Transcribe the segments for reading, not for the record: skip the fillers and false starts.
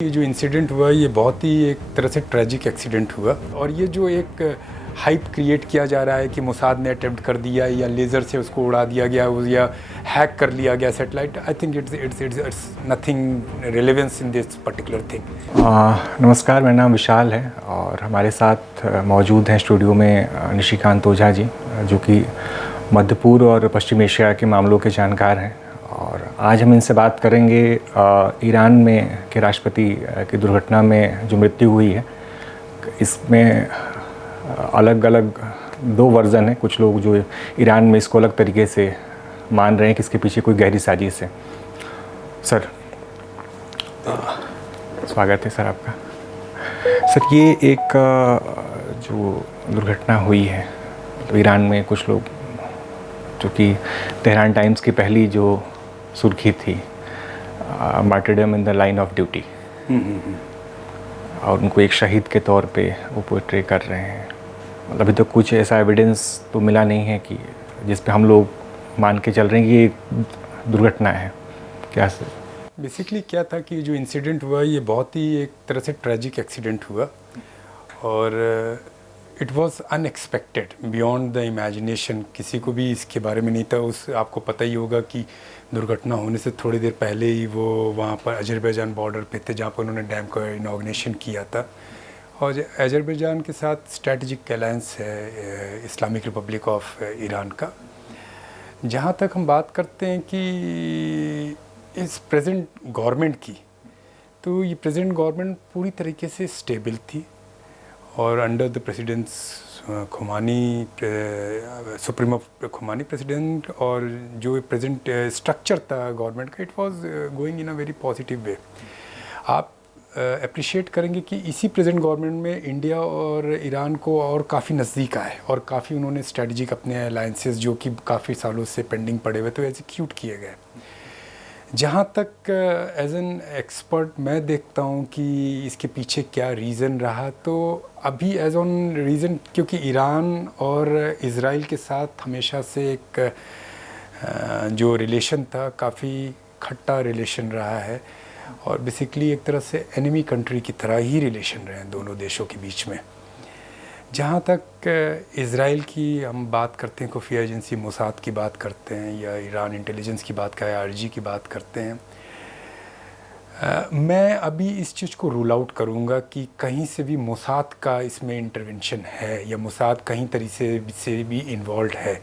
ये जो इंसिडेंट हुआ ये बहुत ही एक तरह से ट्रेजिक एक्सीडेंट हुआ और ये जो एक हाइप क्रिएट किया जा रहा है कि मोसाद ने अटेम्प्ट कर दिया या लेज़र से उसको उड़ा दिया गया या हैक कर लिया गया satellite. I think it's nothing relevance in this particular thing. नमस्कार, मेरा नाम विशाल है और हमारे साथ मौजूद हैं स्टूडियो में निशिकांत ओझा जी, जो कि मध्य पूर्व और पश्चिम एशिया के मामलों के जानकार हैं। और आज हम इनसे बात करेंगे ईरान में के राष्ट्रपति की दुर्घटना में जो मृत्यु हुई है। इसमें अलग अलग दो वर्जन हैं। कुछ लोग जो ईरान में इसको अलग तरीके से मान रहे हैं कि इसके पीछे कोई गहरी साजिश है। सर, स्वागत है सर आपका। सर, ये एक जो दुर्घटना हुई है तो ईरान में कुछ लोग, जो कि तेहरान टाइम्स की पहली जो सुर्खी थी, martyrdom in the line of duty, और उनको एक शहीद के तौर पे वो पोर्ट्रे कर रहे हैं। मतलब अभी तक कुछ ऐसा एविडेंस तो मिला नहीं है कि जिस पे हम लोग मान के चल रहे हैं कि ये दुर्घटना है। क्या सर? बेसिकली क्या था कि जो इंसिडेंट हुआ ये बहुत ही एक तरह से ट्रेजिक एक्सीडेंट हुआ और it was unexpected, beyond the imagination. किसी को भी इसके बारे में नहीं था। आपको पता ही होगा कि दुर्घटना होने से थोड़ी देर पहले ही वो वहाँ पर अजरबैजान बॉर्डर पे थे, जहाँ पर उन्होंने डैम का इनॉग्रेशन किया था। और अजरबैजान के साथ स्ट्रैटेजिक अलायंस है इस्लामिक रिपब्लिक ऑफ ईरान का। जहाँ तक हम बात करते हैं कि इस प्रेजेंट गवर्नमेंट की, तो ये प्रेजेंट गवर्नमेंट पूरी तरीके से स्टेबल थी और under the presidents Khomeini, supremo Khomeini president, और जो प्रेजेंट स्ट्रक्चर था गवर्नमेंट का, it was going in a very positive way. आप अप्रिशिएट करेंगे कि इसी प्रेजेंट गवर्नमेंट में इंडिया और ईरान को और काफ़ी नज़दीक आए और काफ़ी उन्होंने स्ट्रेटजिक अपने अलायंसेस जो कि काफ़ी सालों से पेंडिंग पड़े हुए तो एग्जीक्यूट किए गए। जहाँ तक एज एन एक्सपर्ट मैं देखता हूँ कि इसके पीछे क्या रीज़न रहा, तो अभी एज ऑन रीज़न, क्योंकि ईरान और इज़राइल के साथ हमेशा से एक जो रिलेशन था काफ़ी खट्टा रिलेशन रहा है और बेसिकली एक तरह से एनिमी कंट्री की तरह ही रिलेशन रहे हैं दोनों देशों के बीच में। जहाँ तक इज़राइल की हम बात करते हैं, खुफिया एजेंसी मोसाद की बात करते हैं या ईरान इंटेलिजेंस की बात, IRG की बात करते हैं, मैं अभी इस चीज़ को रूल आउट करूँगा कि कहीं से भी मोसाद का इसमें इंटरवेंशन है या मोसाद कहीं तरीके से भी इन्वॉल्व है।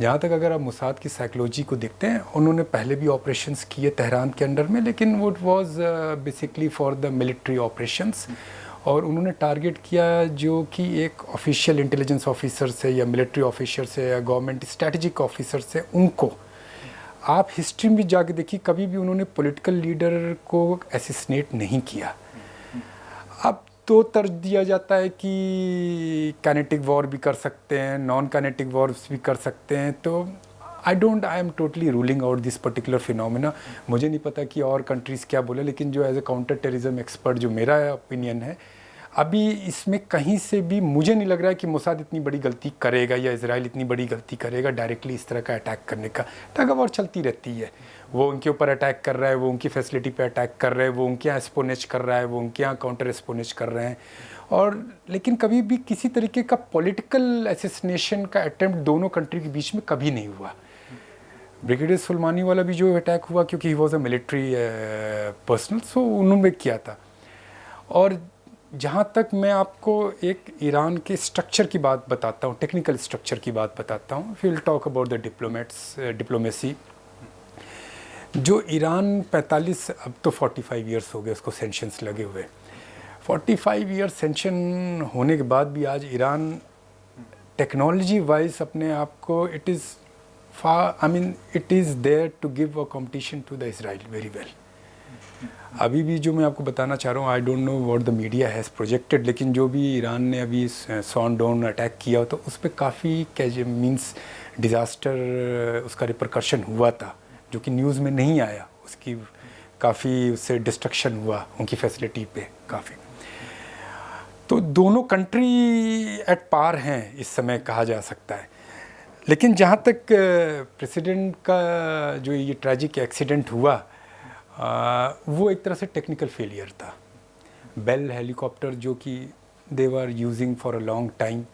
जहाँ तक अगर आप मोसाद की साइकोलॉजी को देखते हैं, उन्होंने पहले भी ऑपरेशंस किए तेहरान के अंडर में, लेकिन वो was basically for the military operations, और उन्होंने टारगेट किया जो कि एक ऑफिशियल इंटेलिजेंस ऑफिसर से या मिलिट्री ऑफिसर से या गवर्नमेंट स्ट्रैटेजिक ऑफिसर से। उनको आप हिस्ट्री में जाके देखिए, कभी भी उन्होंने पॉलिटिकल लीडर को असैसिनेट नहीं किया। अब तो तर्ज दिया जाता है कि काइनेटिक वॉर भी कर सकते हैं, नॉन काइनेटिक वॉर्स भी कर सकते हैं। तो I am totally ruling out this particular phenomena. मुझे नहीं पता कि और कंट्रीज़ क्या बोले, लेकिन जो as a counter terrorism expert जो मेरा ओपिनियन है, अभी इसमें कहीं से भी मुझे नहीं लग रहा है कि मोसाद इतनी बड़ी गलती करेगा या इजराइल इतनी बड़ी गलती करेगा डायरेक्टली इस तरह का अटैक करने का। टग ऑफ वॉर चलती रहती है, वो उनके ऊपर अटैक कर रहा है, वो उनकी फैसिलिटी पे अटैक कर रहे हैं, वो उनके यहाँ स्पोनेज कर रहा है, वो उनके यहाँ काउंटर स्पोनेज कर रहे हैं। और लेकिन कभी भी किसी तरीके का पॉलिटिकल असैसिनेशन का अटेम्प्ट दोनों कंट्री के बीच में कभी नहीं हुआ। ब्रिगेडियर सुलेमानी वाला भी जो अटैक हुआ, क्योंकि he was a military personnel, so उन्होंने किया था। और जहाँ तक मैं आपको एक ईरान के स्ट्रक्चर की बात बताता हूँ, टेक्निकल स्ट्रक्चर की बात बताता हूँ, will talk about the diplomacy. जो ईरान 45, अब तो 45 ईयर्स हो गए उसको सेंक्शंस लगे हुए। 45 ईयर्स सेंक्शन होने के बाद भी आज ईरान टेक्नोलॉजी वाइज अपने आप को, it is there to give a competition to the Israel very well. अभी भी जो मैं आपको बताना चाह रहा हूँ, I don't know what the media has projected, लेकिन जो भी ईरान ने अभी सॉन्डोन अटैक किया तो उस पर काफ़ी मीन्स डिज़ास्टर, उसका रिपरकशन हुआ था जो कि न्यूज़ में नहीं आया। उसकी काफ़ी उससे डिस्ट्रक्शन हुआ उनकी फैसिलिटी पे काफ़ी। तो दोनों कंट्री एट पार हैं इस समय कहा जा सकता है। लेकिन जहाँ तक प्रेसिडेंट का जो ये ट्रेजिक एक्सीडेंट हुआ, वो एक तरह से टेक्निकल फेलियर था। बेल हेलीकॉप्टर जो कि they were using for a long time,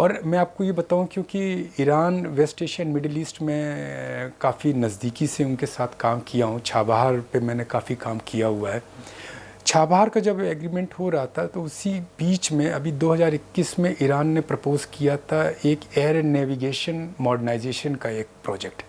और मैं आपको ये बताऊं क्योंकि Iran West Asia Middle East में काफ़ी नज़दीकी से उनके साथ काम किया हूँ। छाबहार पे मैंने काफ़ी काम किया हुआ है। छाबहार का जब एग्रीमेंट हो रहा था तो उसी बीच में अभी 2021 में ईरान ने प्रपोज़ किया था एक एयर नेविगेशन मॉडर्नाइजेशन का एक प्रोजेक्ट,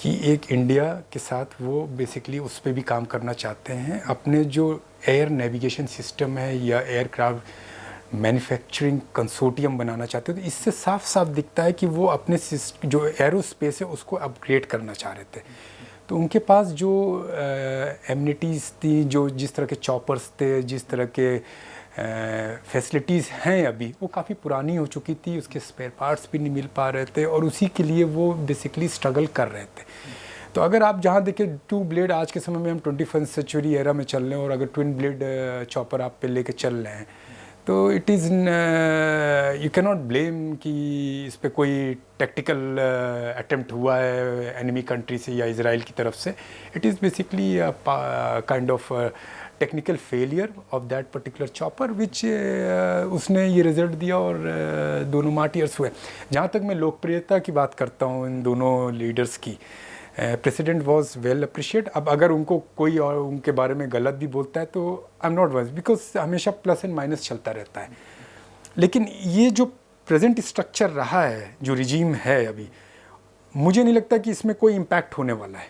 कि एक इंडिया के साथ वो बेसिकली उस पर भी काम करना चाहते हैं। अपने जो एयर नेविगेशन सिस्टम है या एयरक्राफ्ट मैन्युफैक्चरिंग कंसोर्टियम बनाना चाहते हैं। तो इससे साफ साफ दिखता है कि वो अपने जो एरोस्पेस है उसको अपग्रेड करना चाह रहे थे। तो उनके पास जो एमिनिटीज़ थी, जो जिस तरह के चॉपर्स थे, जिस तरह के फैसिलिटीज़ हैं अभी, वो काफ़ी पुरानी हो चुकी थी, उसके स्पेयर पार्ट्स भी नहीं मिल पा रहे थे और उसी के लिए वो बेसिकली स्ट्रगल कर रहे थे। तो अगर आप जहाँ देखें टू ब्लेड, आज के समय में हम 21st सेंचुरी एरा में चल रहे हैं और अगर ट्विन ब्लेड चॉपर आप पे लेके चल रहे हैं तो it is you can not blame कि इस पर कोई टैक्टिकल अटेम्प्ट हुआ है एनिमी कंट्री से या इजराइल की तरफ से। It is basically kind of technical failure of that particular chopper which उसने ये रिजल्ट दिया और दोनों मार्टियर्स हुए। जहाँ तक मैं लोकप्रियता की बात करता हूँ इन दोनों लीडर्स की, प्रेसिडेंट वॉज वेल अप्रिशिएट। अब अगर उनको कोई और उनके बारे में गलत भी बोलता है तो I am not worse, because हमेशा प्लस एंड माइनस चलता रहता है। लेकिन ये जो प्रेजेंट स्ट्रक्चर रहा है, जो रिजीम है अभी, मुझे नहीं लगता कि इसमें कोई इम्पैक्ट होने वाला है।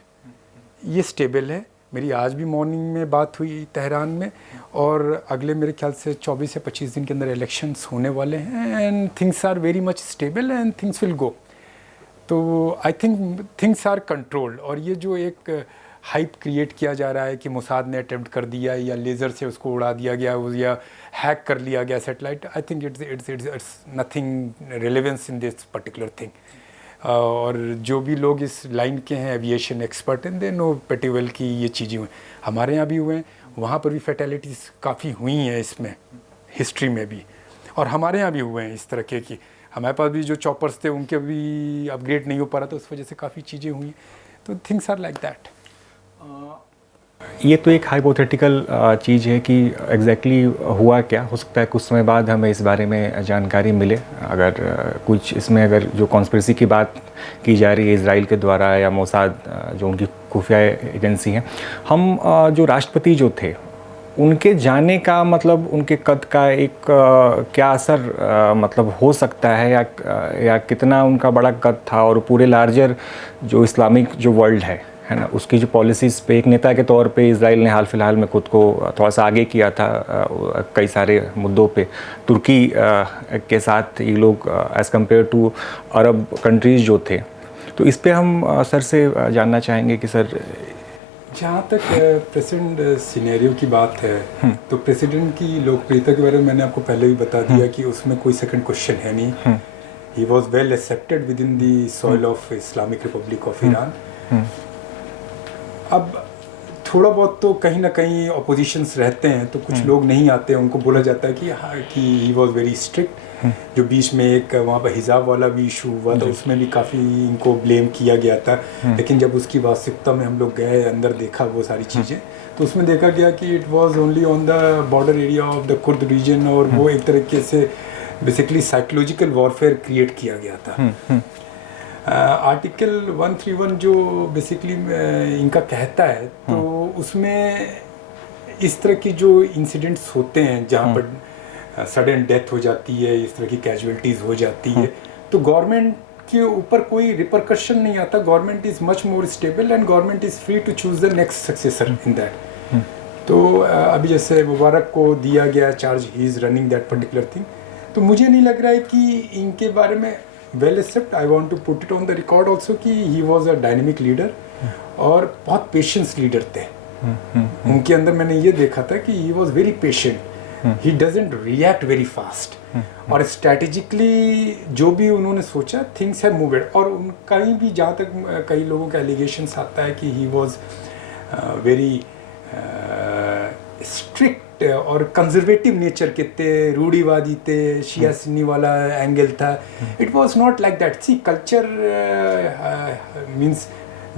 ये स्टेबल है। मेरी आज भी मॉर्निंग में बात हुई तेहरान में और अगले मेरे ख्याल से 24 से 25 दिन के अंदर इलेक्शंस होने वाले हैं and things are very much stable and things will go. तो I think things are controlled. और ये जो एक हाइप क्रिएट किया जा रहा है कि मोसाद ने अटेम्प्ट कर दिया या लेज़र से उसको उड़ा दिया गया या हैक कर लिया गया satellite, I think it's nothing relevance in this particular thing. और जो भी लोग इस लाइन के हैं एविएशन एक्सपर्ट हैं, दे नो pretty well कि ये चीज़ें हुई। हमारे यहाँ भी हुए हैं, वहाँ पर भी फैटेलिटीज़ काफ़ी हुई हैं इसमें हिस्ट्री में भी, और हमारे यहाँ भी हुए हैं इस तरह के कि हमारे पास भी जो चॉपर्स थे उनके भी अपग्रेड नहीं हो पा रहा था, उस वजह से काफ़ी चीज़ें हुई। तो थिंग्स आर लाइक दैट। ये तो एक हाइपोथेटिकल चीज़ है कि एग्जैक्टली हुआ क्या। हो सकता है कुछ समय बाद हमें इस बारे में जानकारी मिले। अगर कुछ इसमें अगर जो कॉन्स्पिरेसी की बात की जा रही है इजराइल के द्वारा या मोसाद जो उनकी खुफिया एजेंसी है, हम जो राष्ट्रपति जो थे उनके जाने का मतलब उनके कद का एक क्या असर मतलब हो सकता है या कितना उनका बड़ा कद था, और पूरे लार्जर जो इस्लामिक जो वर्ल्ड है ना, उसकी जो पॉलिसीज़ पे एक नेता के तौर पे इजराइल ने हाल फिलहाल में खुद को थोड़ा सा आगे किया था कई सारे मुद्दों पे। तुर्की के साथ ये लोग as compare to Arab countries जो थे। तो इस पे हम सर से जानना चाहेंगे कि सर, जहाँ तक प्रेसिडेंट सिनेरियो की बात है तो प्रेसिडेंट की लोकप्रियता के बारे में मैंने आपको पहले भी बता दिया कि उसमें कोई सेकंड क्वेश्चन है नहीं। He was well accepted with in the soil of Islamic Republic of Iran. अब थोड़ा बहुत तो कहीं ना कहीं अपोजिशंस रहते हैं, तो कुछ लोग नहीं आते, उनको बोला जाता है कि हाँ कि ही वॉज वेरी स्ट्रिक्ट। जो बीच में एक वहाँ पर हिजाब वाला भी इशू हुआ था, उसमें भी काफ़ी इनको ब्लेम किया गया था। लेकिन जब उसकी वास्तविकता में हम लोग गए अंदर देखा वो सारी चीज़ें, तो उसमें देखा गया कि it was only on the border area of the Kurd region, और वो एक तरीके से बेसिकली साइकोलॉजिकल वॉरफेयर क्रिएट किया गया था। आर्टिकल 131 जो बेसिकली इनका कहता है, तो उसमें इस तरह की जो इंसिडेंट्स होते हैं जहाँ पर सडन डेथ हो जाती है, इस तरह की कैजुअलिटीज़ हो जाती है, तो गवर्नमेंट के ऊपर कोई रिपरकशन नहीं आता। Government is much more stable and government is free to choose the next successor in that. तो अभी जैसे मुबारक को दिया गया charge, he is running that particular thing. तो मुझे नहीं लग रहा है कि इनके बारे में well except, I want to put it on the record also कि he was a dynamic leader और बहुत पेशेंस लीडर थे। उनके अंदर मैंने ये देखा था कि he was very patient, he doesn't react very fast, और स्ट्रैटेजिकली जो भी उन्होंने सोचा थिंग्स हैव मूव्ड। और कहीं भी जहाँ तक कई लोगों का एलिगेशंस आता है कि ही वाज वेरी स्ट्रिक्ट और कंजर्वेटिव नेचर के थे, रूढ़िवादी थे, शिया सुन्नी वाला एंगल था। It was not like that. See culture means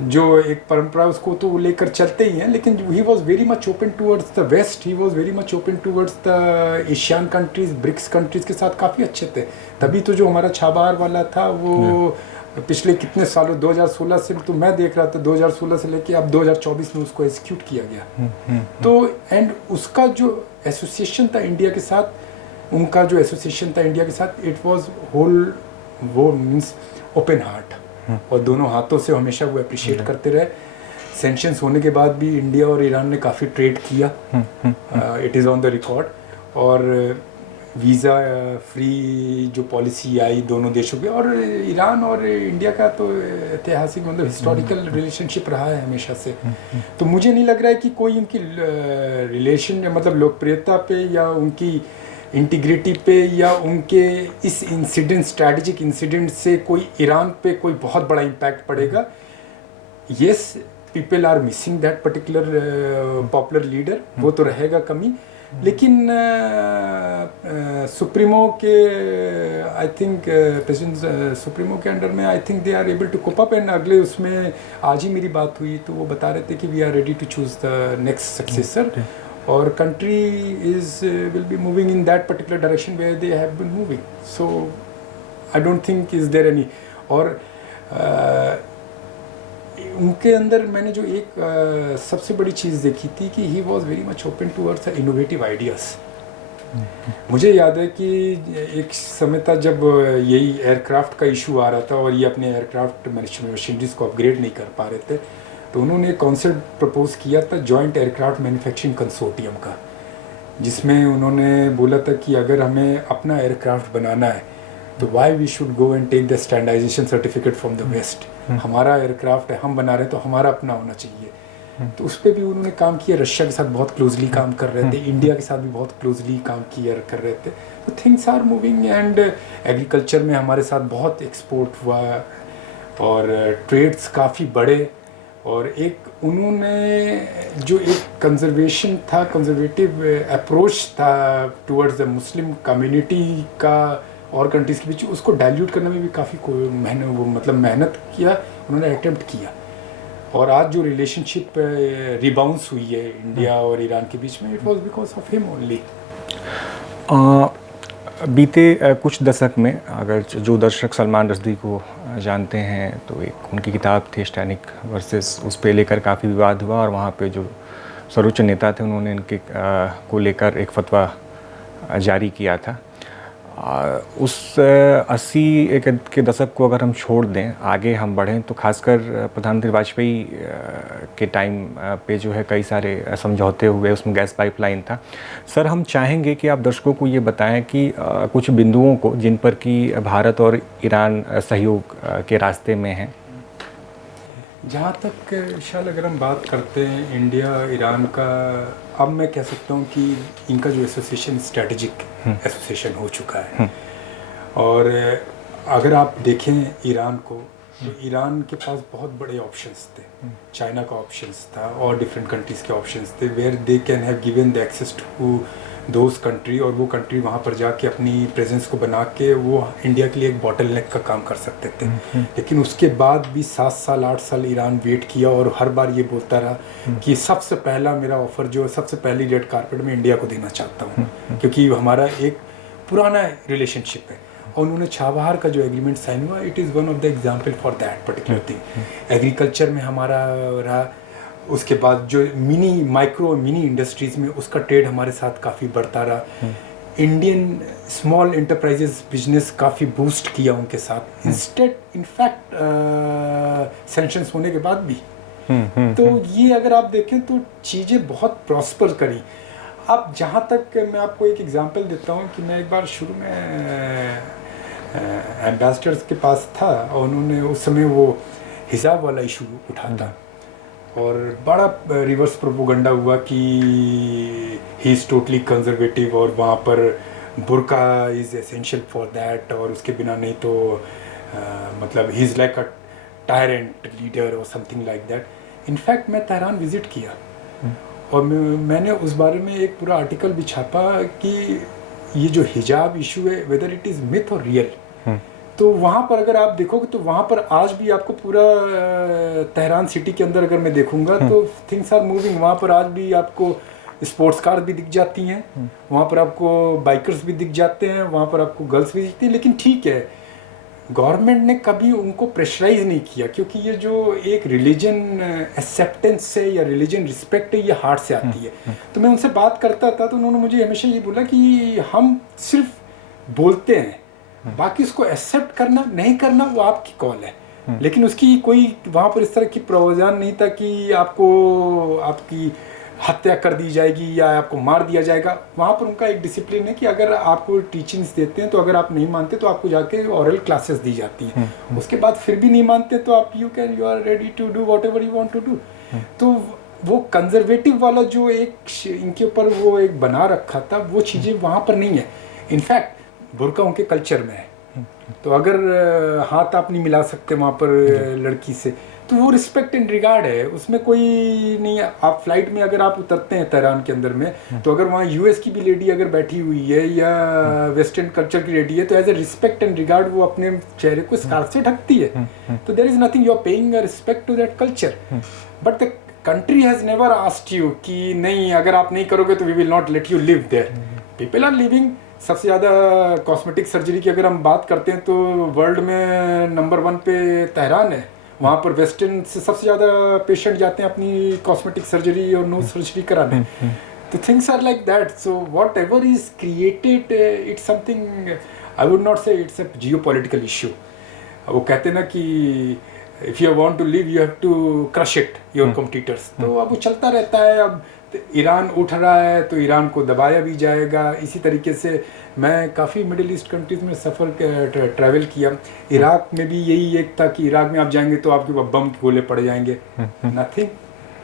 जो एक परंपरा उसको तो लेकर चलते ही हैं, लेकिन he was very much open towards the west, he was very much open towards the Asian countries, BRICS countries के साथ काफ़ी अच्छे थे। तभी तो जो हमारा छाबार वाला था वो पिछले कितने सालों 2016 से तो मैं देख रहा था, 2016 से लेके अब 2024 में उसको एग्जीक्यूट किया गया। तो एंड उसका जो एसोसिएशन था इंडिया के साथ, उनका जो एसोसिएशन था इंडिया के साथ, इट वाज होल वो मीन्स ओपन हार्ट, और दोनों हाथों से हमेशा वो अप्रिशिएट करते रहे। सैंक्शंस होने के बाद भी इंडिया और ईरान ने काफ़ी ट्रेड किया, it is on the record. और वीज़ा फ्री जो पॉलिसी आई दोनों देशों की, और ईरान और इंडिया का तो ऐतिहासिक मतलब हिस्टोरिकल रिलेशनशिप रहा है हमेशा से। तो मुझे नहीं लग रहा है कि कोई उनकी रिलेशन मतलब लोकप्रियता पे या उनकी इंटीग्रिटी पे या उनके इस इंसिडेंट, स्ट्रैटेजिक इंसिडेंट से कोई ईरान पे कोई बहुत बड़ा इम्पैक्ट पड़ेगा। Yes, people are missing that particular popular leader, वो तो रहेगा कमी, लेकिन सुप्रीमो के आई थिंक प्रेसिडेंट सुप्रीमो के अंडर में I think they are able to cope up. And अगले उसमें आज ही मेरी बात हुई तो वो बता रहे थे कि we are ready to choose the next successor, और country is will be moving in that particular direction where they have been moving. So I don't think is there any. और उनके अंदर मैंने जो एक सबसे बड़ी चीज़ देखी थी कि ही was very much open towards innovative ideas. मुझे याद है कि एक समय था जब यही एयरक्राफ्ट का इशू आ रहा था और ये अपने एयरक्राफ्ट मशीनरीज को अपग्रेड नहीं कर पा रहे थे, तो उन्होंने कॉन्सेप्ट प्रपोज किया था जॉइंट एयरक्राफ्ट मैन्युफैक्चरिंग कंसोर्टियम का, जिसमें उन्होंने बोला था कि अगर हमें अपना एयरक्राफ्ट बनाना है तो why we should go and take the standardization certificate from the west. हमारा एयरक्राफ्ट है, हम बना रहे हैं तो हमारा अपना होना चाहिए। तो उस पर भी उन्होंने काम किया, रशिया के साथ बहुत क्लोजली काम कर रहे थे, इंडिया के साथ भी बहुत क्लोजली काम किया कर रहे थे। तो things are moving. And agriculture में हमारे साथ बहुत एक्सपोर्ट हुआ और ट्रेड्स काफ़ी बढ़े। और एक उन्होंने जो एक कंजर्वेशन था, कंजर्वेटिव अप्रोच था टुवर्ड्स द मुस्लिम कम्युनिटी का और कंट्रीज़ के बीच, उसको डाइल्यूट करने में भी काफ़ी मेहनत किया, उन्होंने अटेम्प्ट किया। और आज जो रिलेशनशिप रिबाउंस हुई है इंडिया और ईरान के बीच में, it was because of him only. बीते कुछ दशक में अगर जो दर्शक सलमान रश्दी को जानते हैं तो एक उनकी किताब थी स्टैनिक वर्सेस, उस पे लेकर काफ़ी विवाद हुआ और वहाँ पे जो सर्वोच्च नेता थे उन्होंने इनके को लेकर एक फतवा जारी किया था। उस 80 के दशक को अगर हम छोड़ दें, आगे हम बढ़ें तो खासकर प्रधानमंत्री वाजपेयी के टाइम पे जो है कई सारे समझौते हुए, उसमें गैस पाइपलाइन था। सर, हम चाहेंगे कि आप दर्शकों को ये बताएं कि कुछ बिंदुओं को जिन पर कि भारत और ईरान सहयोग के रास्ते में हैं। जहाँ तक विशाल अगर हम बात करते हैं इंडिया ईरान का, अब मैं कह सकता हूँ कि इनका जो एसोसिएशन स्ट्रेटजिक एसोसिएशन हो चुका है। और अगर आप देखें ईरान को, तो ईरान के पास बहुत बड़े ऑप्शंस थे, चाइना का ऑप्शंस था और डिफरेंट कंट्रीज़ के ऑप्शंस थे, where they can have given the access to those country, और वो कंट्री वहाँ पर जाके अपनी प्रेजेंस को बना के वो इंडिया के लिए एक बॉटलनेक का काम कर सकते थे। लेकिन उसके बाद भी 7 साल 8 साल ईरान वेट किया और हर बार ये बोलता रहा कि सबसे पहला मेरा ऑफ़र जो सबसे पहली रेड कारपेट में इंडिया को देना चाहता हूँ, क्योंकि हमारा एक पुराना रिलेशनशिप है। और उन्होंने छाबहार का जो एग्रीमेंट साइन हुआ, it is one of the example for that particular thing. Agriculture में हमारा रहा, उसके बाद जो मिनी इंडस्ट्रीज़ में उसका ट्रेड हमारे साथ काफ़ी बढ़ता रहा। इंडियन स्मॉल एंटरप्राइजेस बिजनेस काफ़ी बूस्ट किया उनके साथ, इनफैक्ट सैंक्शंस होने के बाद भी। तो ये अगर आप देखें तो चीज़ें बहुत प्रॉस्पर करी। अब जहाँ तक मैं आपको एक एग्जांपल देता हूँ कि मैं एक बार शुरू में एम्बेसडर्स के पास था और उन्होंने उस समय वो हिजाब वाला इशू उठा था और बड़ा रिवर्स प्रोपोगंडा हुआ कि ही इज़ टोटली कंजर्वेटिव और वहाँ पर बुर्का इज़ एसेंशियल फॉर दैट, और उसके बिना नहीं तो मतलब he is like a tyrant leader और समथिंग लाइक दैट। इनफैक्ट मैं तेहरान विज़िट किया और मैंने उस बारे में एक पूरा आर्टिकल भी छापा कि ये जो हिजाब इशू है वेदर इट इज़ मिथ और रियल। तो वहाँ पर अगर आप देखोगे तो वहाँ पर आज भी आपको पूरा तेहरान सिटी के अंदर अगर मैं देखूंगा तो थिंग्स आर मूविंग। वहाँ पर आज भी आपको स्पोर्ट्स कार भी दिख जाती हैं, वहाँ पर आपको बाइकर्स भी दिख जाते हैं, वहाँ पर आपको गर्ल्स भी दिखती हैं। लेकिन ठीक है, गवर्नमेंट ने कभी उनको प्रेशराइज नहीं किया, क्योंकि ये जो एक रिलीजन एक्सेप्टेंस है या रिलीजन रिस्पेक्ट है, ये हार्ट से आती है। तो मैं उनसे बात करता था तो उन्होंने मुझे हमेशा ये बोला कि हम सिर्फ बोलते हैं, बाकी उसको एक्सेप्ट करना नहीं करना वो आपकी कॉल है, लेकिन उसकी कोई वहाँ पर इस तरह की प्रावधान नहीं था कि आपको आपकी हत्या कर दी जाएगी या आपको मार दिया जाएगा। वहाँ पर उनका एक डिसिप्लिन है कि अगर आपको टीचिंग्स देते हैं तो अगर आप नहीं मानते तो आपको जाके ऑरल क्लासेस दी जाती हैं, उसके बाद फिर भी नहीं मानते तो आप you are ready to do whatever you want to do. तो वो कंजर्वेटिव वाला जो एक इनके ऊपर वो एक बना रखा था, वो चीज़ें वहाँ पर नहीं है। इनफैक्ट बुर्का उनके कल्चर में है, तो अगर हाथ आप नहीं मिला सकते वहाँ पर लड़की से, तो वो रिस्पेक्ट एंड रिगार्ड है, उसमें कोई नहीं है। आप फ्लाइट में अगर आप उतरते हैं तेहरान के अंदर में, तो अगर वहाँ यूएस की भी लेडी अगर बैठी हुई है या वेस्टर्न कल्चर की लेडी है, तो as a respect and regard वो अपने चेहरे को स्कार्फ से ढकती है। तो there is nothing, you are paying a respect to that culture. But the country has never asked you कि नहीं, अगर आप नहीं करोगे तो we will not let you live there. People are living. सबसे ज़्यादा कॉस्मेटिक सर्जरी की अगर हम बात करते हैं तो वर्ल्ड में नंबर 1 पे तेहरान है। वहाँ पर वेस्टर्न से सबसे ज़्यादा पेशेंट जाते हैं अपनी कॉस्मेटिक सर्जरी और नोज सर्जरी कराने। तो things are like that. So whatever is created, it's something, I would not say it's a geopolitical issue. वो कहते हैं ना कि if you want to live you have to crush it your competitors. तो अब वो चलता रहता है। अब ईरान उठ रहा है तो ईरान को दबाया भी जाएगा। इसी तरीके से मैं काफ़ी मिडिल ईस्ट कंट्रीज़ में सफ़र ट्रैवल किया। इराक में भी यही एक था कि इराक में आप जाएंगे तो आपके ऊपर बम के गोले पड़ जाएंगे। Nothing,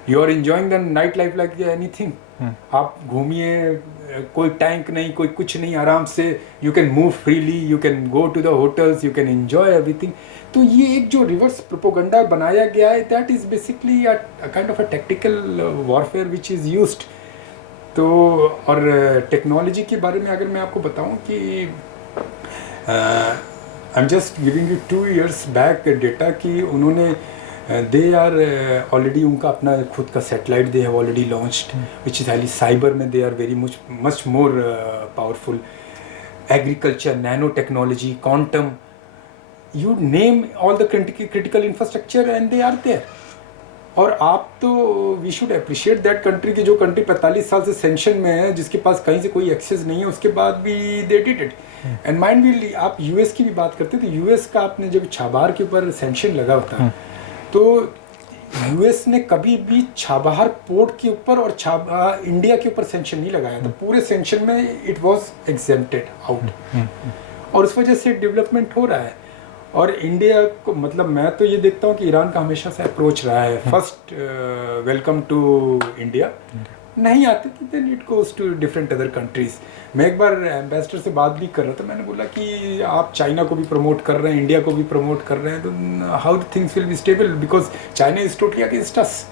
you are enjoying the night life like anything. आप घूमिए, कोई टैंक नहीं, कोई कुछ नहीं, आराम से you can move freely, you can go to the hotels, you can enjoy everything. तो ये एक जो रिवर्स प्रोपोगंडा बनाया गया है, that is basically a kind of a tactical warfare which is used. तो और टेक्नोलॉजी के बारे में अगर मैं आपको बताऊं कि I am just giving you 2 years back data कि उन्होंने दे आर ऑलरेडी, उनका अपना खुद का satellite they have already launched which is highly cyber में they are very much more powerful. Agriculture, nano technology, quantum, you name all the critical infrastructure and they are there। और आप तो we should appreciate that country की, जो country 45 साल से sanction में है, जिसके पास कहीं से कोई एक्सेस नहीं है, उसके बाद भी they did it. And mind भी, आप यूएस की भी बात करते तो यूएस का आपने जब छाबहार के ऊपर सेंशन लगा होता तो यूएस ने कभी भी छाबहार पोर्ट के ऊपर और इंडिया के ऊपर सेंशन नहीं लगाया था। पूरे सेंशन में इट वॉज एग्जेम्प्टेड आउट, और उस वजह से डेवलपमेंट हो रहा है। और इंडिया को, मतलब मैं तो ये देखता हूँ कि ईरान का हमेशा से अप्रोच रहा है फर्स्ट वेलकम टू इंडिया, नहीं आते तो then it goes to different other countries. मैं एक बार एम्बेसडर से बात भी कर रहा था, मैंने बोला कि आप चाइना को भी प्रमोट कर रहे हैं, इंडिया को भी प्रमोट कर रहे हैं, तो how things will be stable because China is totally against us.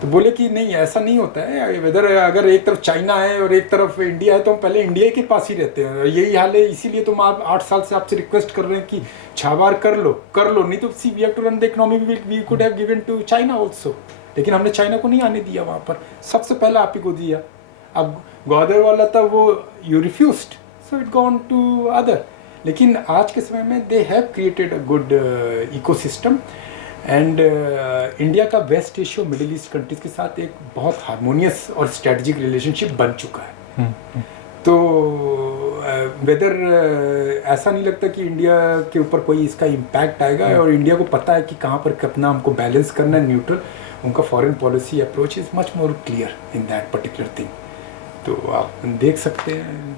तो बोले कि नहीं, ऐसा नहीं होता है, वेदर अगर एक तरफ चाइना है और एक तरफ इंडिया है तो हम पहले इंडिया के पास ही रहते हैं, यही हाल है। इसीलिए तो हम 8 साल से आपसे रिक्वेस्ट कर रहे हैं कि छाबार कर लो, नहीं तो see we have to run the economy, we could have given to China also, लेकिन हमने चाइना को नहीं आने दिया वहाँ पर, सबसे पहले आप ही को दिया। अब ग्वादर वाला था वो you refused, so it gone to other. लेकिन आज के समय में they have created a good ecosystem and India का West Asia Middle East countries के साथ एक बहुत हारमोनियस और स्ट्रेटजिक रिलेशनशिप बन चुका है। तो वेदर ऐसा नहीं लगता कि इंडिया के ऊपर कोई इसका इम्पैक्ट आएगा, और इंडिया को पता है कि कहाँ पर कितना हमको बैलेंस करना है, न्यूट्रल। उनका foreign policy approach is much more clear in that particular thing. तो आप देख सकते हैं।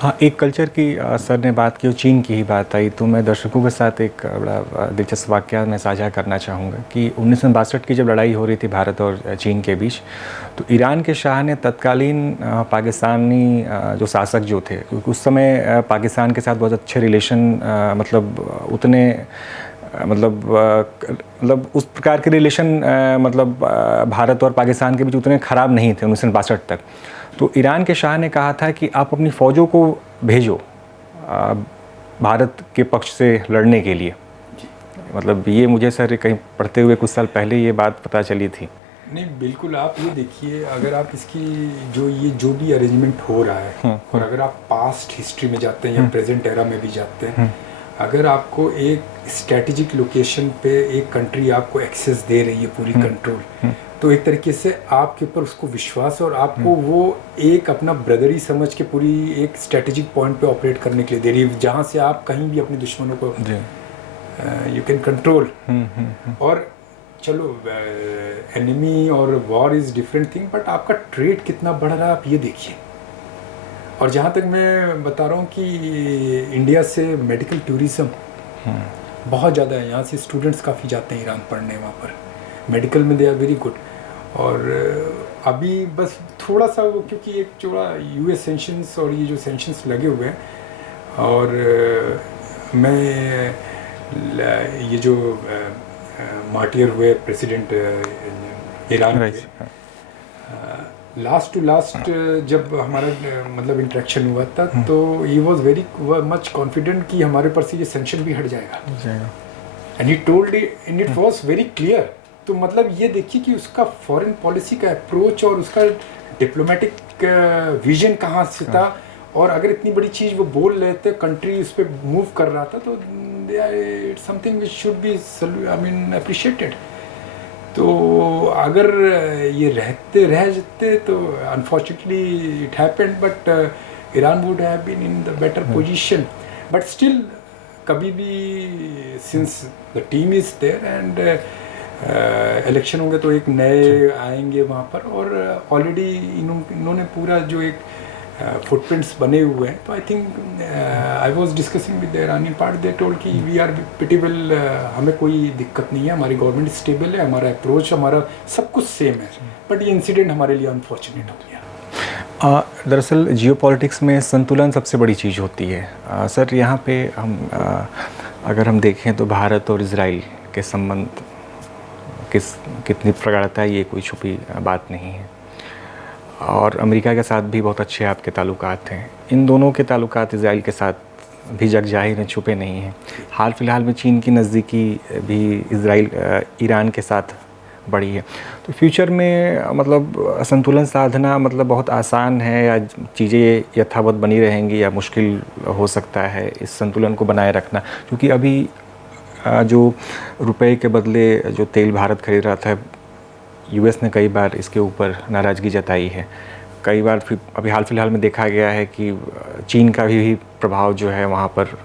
हाँ, एक कल्चर की सर ने बात की और चीन की ही बात आई, तो मैं दर्शकों के साथ एक बड़ा दिलचस्प वाक़या मैं साझा करना चाहूँगा कि 1962 की जब लड़ाई हो रही थी भारत और चीन के बीच, तो ईरान के शाह ने तत्कालीन पाकिस्तानी जो शासक जो थे, क्योंकि उस समय पाकिस्तान के साथ बहुत अच्छे रिलेशन, मतलब उतने मतलब उस प्रकार के रिलेशन मतलब भारत और पाकिस्तान के बीच उतने ख़राब नहीं थे 1962 तक। तो ईरान के शाह ने कहा था कि आप अपनी फ़ौजों को भेजो, भारत के पक्ष से लड़ने के लिए। मतलब ये मुझे सर कहीं पढ़ते हुए कुछ साल पहले ये बात पता चली थी। नहीं बिल्कुल, आप ये देखिए, अगर आप इसकी जो भी अरेंजमेंट हो रहा है और अगर आप पास्ट हिस्ट्री में जाते हैं या प्रेजेंट एरा में भी जाते हैं, अगर आपको एक स्ट्रेटेजिक लोकेशन पे एक कंट्री आपको एक्सेस दे रही है, पूरी कंट्रोल, तो एक तरीके से आपके ऊपर उसको विश्वास है और आपको वो एक अपना ब्रदरी समझ के पूरी एक स्ट्रेटेजिक पॉइंट पे ऑपरेट करने के लिए दे रही है, जहाँ से आप कहीं भी अपने दुश्मनों को यू कैन कंट्रोल। और चलो एनिमी और war is different thing, but आपका ट्रेड कितना बढ़ रहा है आप ये देखिए। और जहाँ तक मैं बता रहा हूँ कि इंडिया से मेडिकल टूरिज़्म बहुत ज़्यादा है, यहाँ से स्टूडेंट्स काफ़ी जाते हैं ईरान पढ़ने, वहाँ पर मेडिकल में दे आर वेरी गुड। और अभी बस थोड़ा सा वो, क्योंकि एक थोड़ा यूएस सेंशंस और ये जो सेंशंस लगे हुए हैं, और मैं ये जो मार्टियर हुए प्रेसिडेंट ईरान के, लास्ट टू लास्ट जब हमारा मतलब इंटरेक्शन हुआ था, तो ही वाज वेरी मच कॉन्फिडेंट कि हमारे ऊपर से ये सेंशन भी हट जाएगा, and he told and it was very clear. तो मतलब ये देखिए कि उसका फॉरेन पॉलिसी का अप्रोच और उसका डिप्लोमेटिक विजन कहाँ से था, और अगर इतनी बड़ी चीज़ वो बोल रहे थे, कंट्री उस पर मूव कर रहा था, तो it's something which should be I mean appreciated. तो अगर ये रह जाते तो unfortunately it happened, but Iran would have been in the better position. But still कभी भी since the team is there and election होंगे तो एक नए आएंगे वहाँ पर, और ऑलरेडी इन्होंने पूरा जो एक फुटप्रिंट्स बने हुए हैं। तो I think I was discussing with the Iranian part, they told कि वी आर पिटी वेल, हमें कोई दिक्कत नहीं है, हमारी गवर्नमेंट स्टेबल है, हमारा अप्रोच, हमारा सब कुछ सेम है, बट ये इंसिडेंट हमारे लिए अनफॉर्चुनेट हो गया। दरअसल जियोपॉलिटिक्स में संतुलन सबसे बड़ी चीज़ होती है। सर यहाँ पे हम अगर हम देखें तो भारत और इजराइल के संबंध कितनी प्रगाढ़ता है, ये कोई छुपी बात नहीं है, और अमेरिका के साथ भी बहुत अच्छे आपके ताल्लुकात हैं। इन दोनों के ताल्लुकात इजराइल के साथ भी जग जाहिर हैं, छुपे नहीं हैं। हाल फिलहाल में चीन की नज़दीकी भी इजराइल ईरान के साथ बढ़ी है। तो फ्यूचर में मतलब संतुलन साधना मतलब बहुत आसान है, या चीज़ें यथावत बनी रहेंगी, या मुश्किल हो सकता है इस संतुलन को बनाए रखना? क्योंकि अभी जो रुपए के बदले जो तेल भारत खरीद रहा था, यूएस ने कई बार इसके ऊपर नाराज़गी जताई है। कई बार फिर अभी हाल फिलहाल में देखा गया है कि चीन का भी प्रभाव जो है वहाँ पर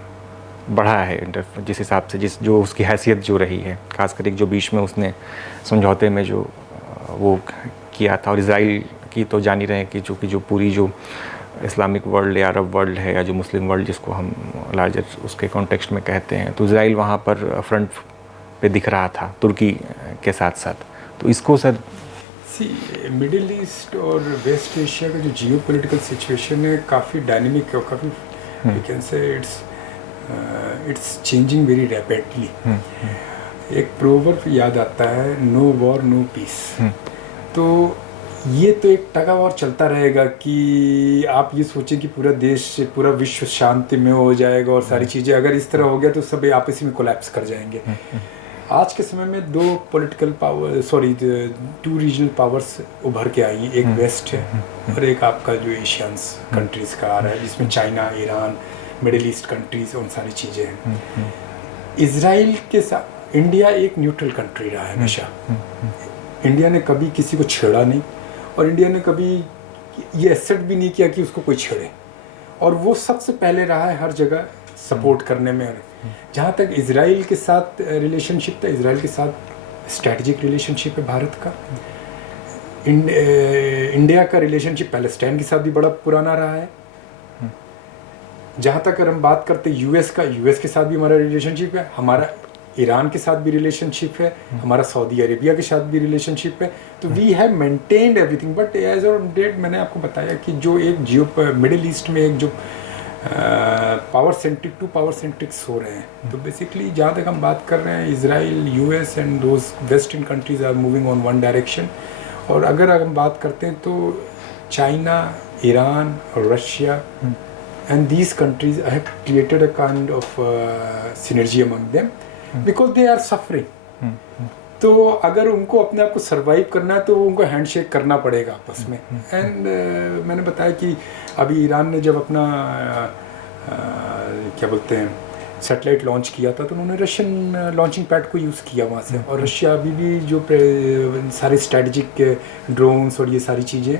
बढ़ा है, जिस हिसाब से जो उसकी हैसियत जो रही है, खासकर एक जो बीच में उसने समझौते में जो वो किया था। और इजराइल की तो जान ही रहे हैं कि चूँकि जो पूरी जो इस्लामिक वर्ल्ड या अरब वर्ल्ड है, या जो मुस्लिम वर्ल्ड जिसको हम लार्जर उसके कॉन्टेक्स्ट में कहते हैं, तो इजराइल वहाँ पर फ्रंट पे दिख रहा था तुर्की के साथ साथ। तो इसको सर मिडिल ईस्ट और वेस्ट एशिया का जो जियो पोलिटिकल सिचुएशन है काफ़ी डायनेमिक है, और काफ़ी you can say it's changing very rapidly. एक प्रोवर्ब याद आता है, नो वॉर नो पीस। तो ये तो एक टगा वॉर चलता रहेगा कि आप ये सोचें कि पूरा देश, पूरा विश्व शांति में हो जाएगा और सारी चीज़ें अगर इस तरह हो गया तो सब आपस में कोलैप्स कर जाएंगे। आज के समय में दो political power to regional powers उभर के आई हैं, एक वेस्ट है और एक आपका जो एशियंस कंट्रीज़ का आ रहा है, जिसमें China, Iran, middle east countries, उन सारी चीज़ें हैं। इजराइल के साथ इंडिया एक न्यूट्रल कंट्री रहा है हमेशा। इंडिया ने कभी किसी को छेड़ा नहीं, और इंडिया ने कभी ये एक्सेप्ट भी नहीं किया कि उसको कोई छेड़े, और वो सबसे पहले रहा है हर जगह सपोर्ट करने में। जहाँ तक इजराइल के साथ रिलेशनशिप था, इजराइल के साथ स्ट्रैटेजिक रिलेशनशिप है भारत का। इंडिया का रिलेशनशिप पैलेस्टाइन के साथ भी बड़ा पुराना रहा है। जहाँ तक अगर हम बात करते हैं यूएस का, यूएस के साथ भी हमारा रिलेशनशिप है, हमारा ईरान के साथ भी रिलेशनशिप है, हमारा सऊदी अरेबिया के साथ भी रिलेशनशिप है। तो we have maintained everything, but as on date मैंने आपको बताया कि जो एक जियो मिडिल ईस्ट में एक जो power centric to power centrics हो रहे हैं, तो बेसिकली जहाँ तक हम बात कर रहे हैं, Israel, US and those western countries are moving on one direction. और अगर हम बात करते हैं तो चाइना, ईरान और Russia, and these countries I have created a kind of synergy among them because they are suffering. तो अगर उनको अपने आप को सर्वाइव करना है तो उनको हैंडशेक करना पड़ेगा आपस में. एंड मैंने बताया कि अभी ईरान ने जब अपना क्या बोलते हैं सैटेलाइट लॉन्च किया था तो उन्होंने रशियन लॉन्चिंग पैड को यूज़ किया वहाँ से. और रशिया अभी भी जो सारे स्ट्रेटजिक ड्रोन्स और ये सारी चीज़ें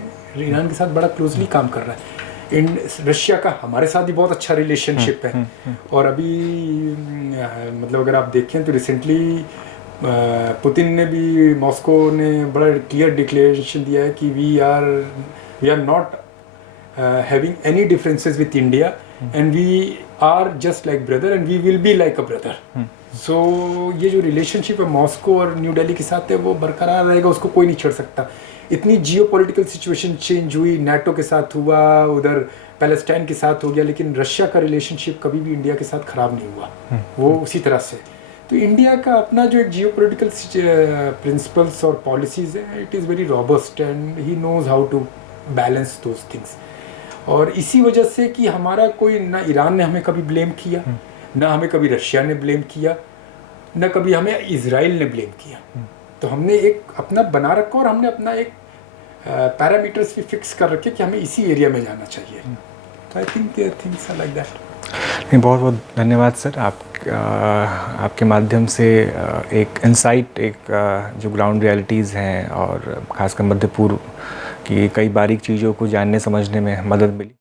ईरान के साथ बड़ा क्लोजली काम कर रहा है. रशिया का हमारे साथ भी बहुत अच्छा रिलेशनशिप है. और अभी मतलब अगर आप देखें तो रिसेंटली पुतिन ने भी मॉस्को ने बड़ा क्लियर डिक्लेरेशन दिया है कि we are not having any differences with India and we are just like brother and we will be like a brother. So ये जो रिलेशनशिप है मॉस्को और न्यू दिल्ली के साथ है वो बरकरार रहेगा, उसको कोई नहीं छेड़ सकता. इतनी जियोपॉलिटिकल सिचुएशन चेंज हुई, नाटो के साथ हुआ, उधर पैलेस्टाइन के साथ हो गया, लेकिन रशिया का रिलेशनशिप कभी भी इंडिया के साथ ख़राब नहीं हुआ. वो उसी तरह से. तो इंडिया का अपना जो एक जियोपॉलिटिकल प्रिंसिपल्स और पॉलिसीज़ है, it is very robust and he knows how to balance those things. और इसी वजह से कि हमारा कोई ना ईरान ने हमें कभी ब्लेम किया, ना हमें कभी रशिया ने ब्लेम किया, ना कभी हमें इजराइल ने ब्लेम किया. तो हमने एक अपना बना रखा और हमने अपना एक पैरामीटर्स भी फिक्स कर रखे कि हमें इसी एरिया में जाना चाहिए. तो I think things are like that. नहीं, बहुत बहुत धन्यवाद सर. आपके माध्यम से एक इंसाइट, एक जो ग्राउंड रियलिटीज़ हैं और ख़ासकर मध्य पूर्व की कई बारीक चीज़ों को जानने समझने में मदद मिली.